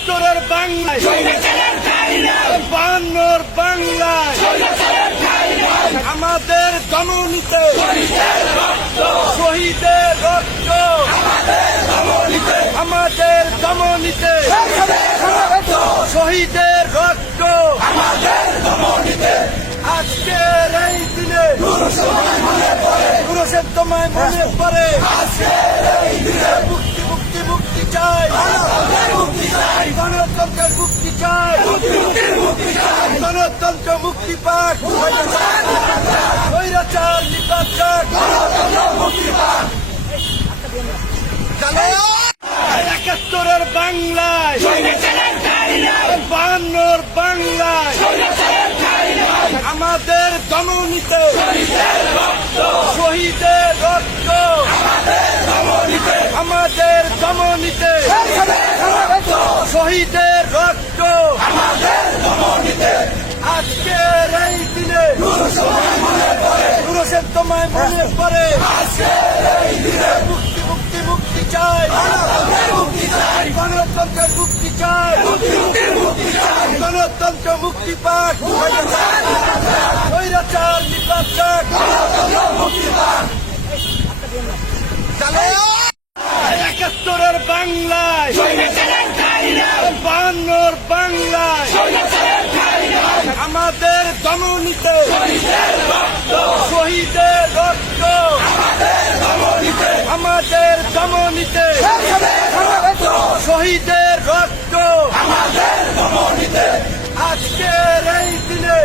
একাত্তরের বাংলায় বায়ান্নর বাংলায় আমাদের দমনিতে শহীদের রক্ত আমাদের দমনিতে শহীদের রক্ত আজকের এই দিনে পুরুষের তোমায় মনে পড়ে মুক্তি মুক্তি মুক্তি চাই গণতন্ত্রের মুক্তি চাই গণতন্ত্র মুক্তি পাক স্বৈরাচার নিপাত যাক একাত্তরের বাংলায় বায়ান্নর বাংলায় আমাদের দমনিতে শহীদের রক্ত আমাদের দমনিতে শহীদের রক্ত আজকের এই দিনে পুরুষের তোমায় মনে পড়ে মুক্তি মুক্তি মুক্তি চাই গণতন্ত্রের মুক্তি চাই গণতন্ত্র মুক্তি পাক স্বৈরাচার নিপাত যাক একাত্তরের বাংলায় বায়ান্নর বাংলায় আমাদের দমনিতে শহীদের রক্ত আমাদের দমনিতে শহীদের রক্ত আজকের এই দিনে